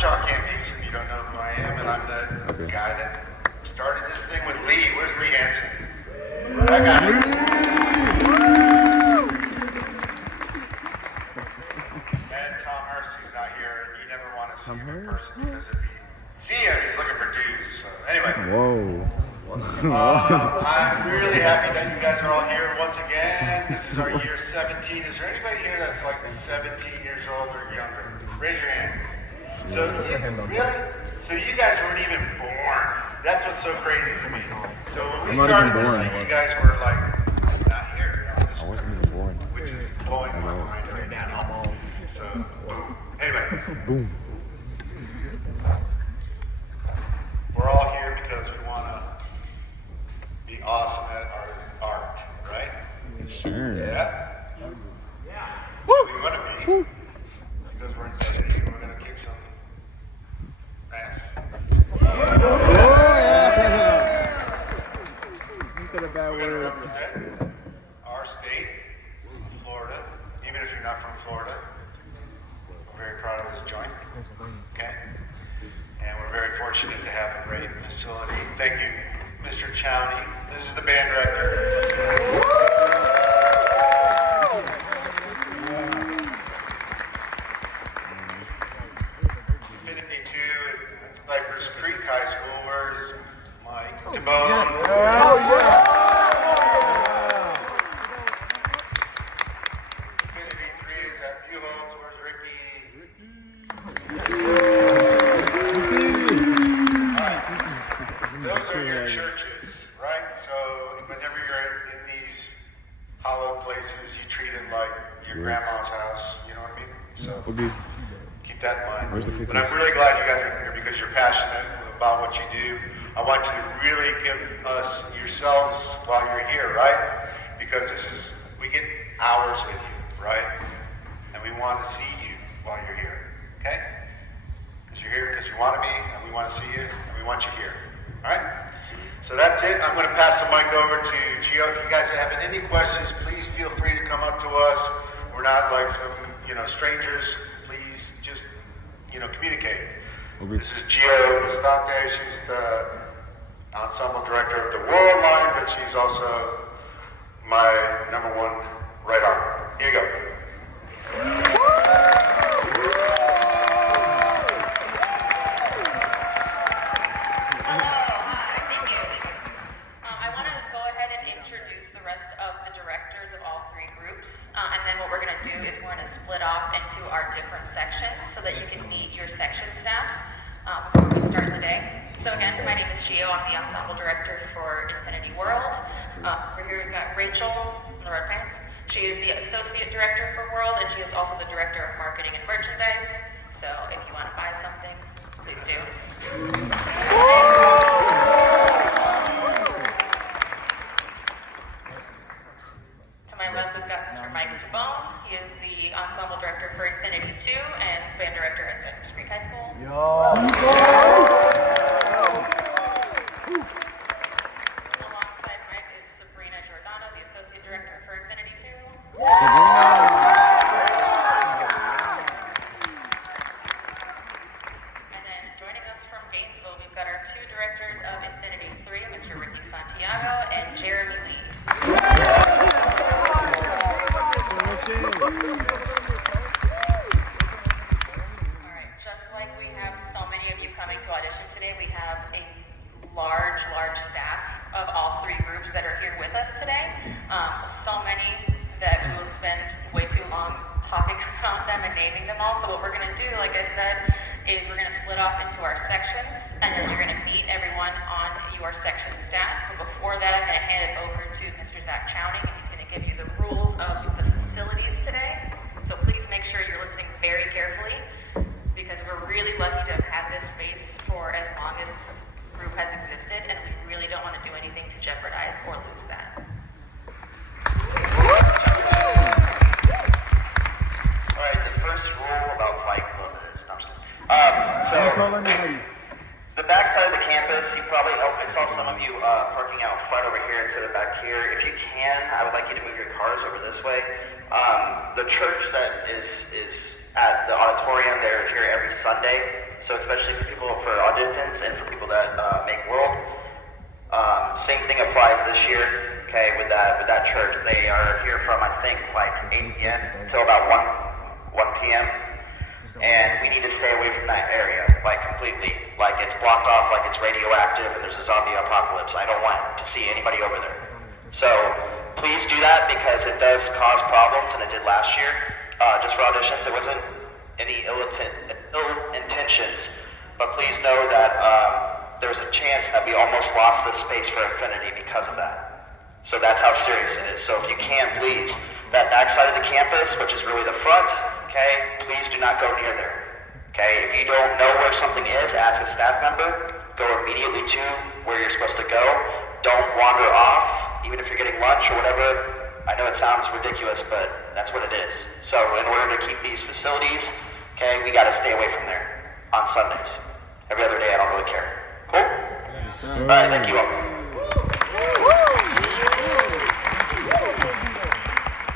John Campese, and you don't know who I am, and I'm the guy that started this thing with Lee. Where's Lee Hansen? That guy. And Tom Hurst, who's not here, and you never want to see him in person because if you see him, he's looking for dudes. So anyway. Whoa. I'm really happy that you guys are all here once again. This is our year 17. Is there anybody here that's like 17 years old or younger? Raise your hand. So you guys weren't even born. That's what's so crazy to me. So when we started this thing, you guys were like not here. I wasn't even born. Which is blowing my mind right now. So boom. Anyway. Boom. We're all here because we want to be awesome at our art, right? Sure. Yeah. Woo! We want to be. Because we're infinity and we're going to kick some ass. You said a bad We're going to word. represent our state, Florida, even if you're not from Florida. We're very proud of this joint. Okay? And we're very fortunate to have a great facility. Thank you, Mr. Chowney. This is the band director. Cypress Creek High School. Where's Mike? Timone. Oh, yeah. Infinity 3 is at Buholtz. Where's Ricky? Alright. Those are your churches, right? So whenever you're in these hallowed places, you treat it like your grandma's house. You know what I mean? So keep that in mind. But I'm really glad you guys are here because you're passionate about what you do. I want you to really give us yourselves while you're here, right? Because we get hours with you, right? And we want to see you while you're here, okay? Because you're here because you want to be, and we want to see you, and we want you here, all right? So that's it. I'm going to pass the mic over to Gio. If you guys have any questions, please feel free to come up to us. We're not like some, strangers. Please just, communicate. Okay. This is Gio Bastante. She's the ensemble director of the World Line, but she's also my number one right arm. Here you go. And then what we're going to do is we're going to split off into our different sections so that you can meet your section staff before we start the day. So again, my name is Gio. I'm the ensemble director for Infinity World. Over here we've got Rachel in the red pants. She is the associate director for World, and she is also the director of marketing and merchandise. So if you want to buy something, please do. He is the ensemble director for Infinity 2 and band director at Cypress Creek High School. Alongside Mike is Sabrina Giordano, the associate director for Infinity 2. And then joining us from Gainesville, we've got our two directors of Infinity 3, Mr. Ricky Santiago and Jeremy Lee. Alright, just like we have so many of you coming to audition today, we have a large staff of all three groups that are here with us today. So many that we will spend way too long talking about them and naming them all. So what we're going to do, like I said, is we're going to split off into our sections, and then you're going to meet everyone on your section staff. But before that, I'm going to hand it over to Mr. Zach Chowning, and he's going to give you the rules of the facilities today. So please make sure you're listening very carefully, because we're really lucky to have had this space for as long as this group has existed, and we really don't want to do anything to jeopardize or lose that. All right, the first rule about Fight Club is, the backside of the campus, I saw some of you parking out front over here instead of back here. If you can, I would like you to move your cars over this way. The church that is at the auditorium, they're here every Sunday. So especially for people for auditions and for people that make world. Same thing applies this year. Okay, with that church, they are here from I think like 8 p.m. until about 1 p.m. And we need to stay away from that area, like completely. Like it's blocked off, like it's radioactive, and there's a zombie apocalypse. I don't want to see anybody over there. So please do that because it does cause problems, and it did last year. Just for auditions, it wasn't any ill intentions, but please know that there's a chance that we almost lost this space for Infinity because of that. So that's how serious it is. So if you can, please, that back side of the campus, which is really the front, okay, please do not go near there. Okay, if you don't know where something is, ask a staff member. Go immediately to where you're supposed to go. Don't wander off, even if you're getting lunch or whatever. I know it sounds ridiculous, but that's what it is. So in order to keep these facilities, okay, we got to stay away from there on Sundays. Every other day, I don't really care. Cool? All right, thank you all.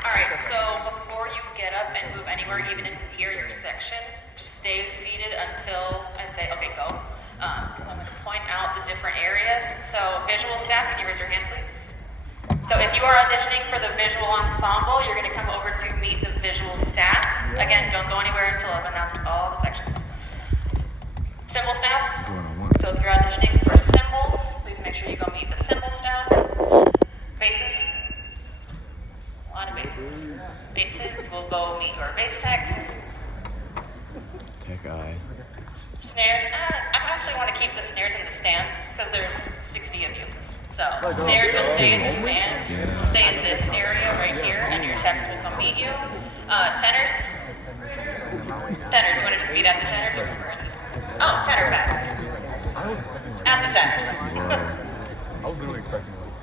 Alright, so before you get up and move anywhere, even if you hear your section, just stay seated until I say, okay, go. I'm going to point out the different areas. So visual staff, can you raise your hand, please? So if you are auditioning for the visual ensemble, you're going to come over to meet the visual staff. Again, don't go anywhere until I've announced all the sections. Symbol staff. So if you're auditioning for symbols, please make sure you go meet the symbol staff. Bases. A lot of bases. Bases. We'll go meet your bass techs. Tech eye. Snares. I actually want to keep the snares in the stand because there's 60 of you. So snares will stay in the stand. Will stay in this area right here, and your techs will come meet you. Tenors. Tenors. You want to just meet at the tenors or we're in this? Oh, tenor pads. At the tenors. I was literally expecting like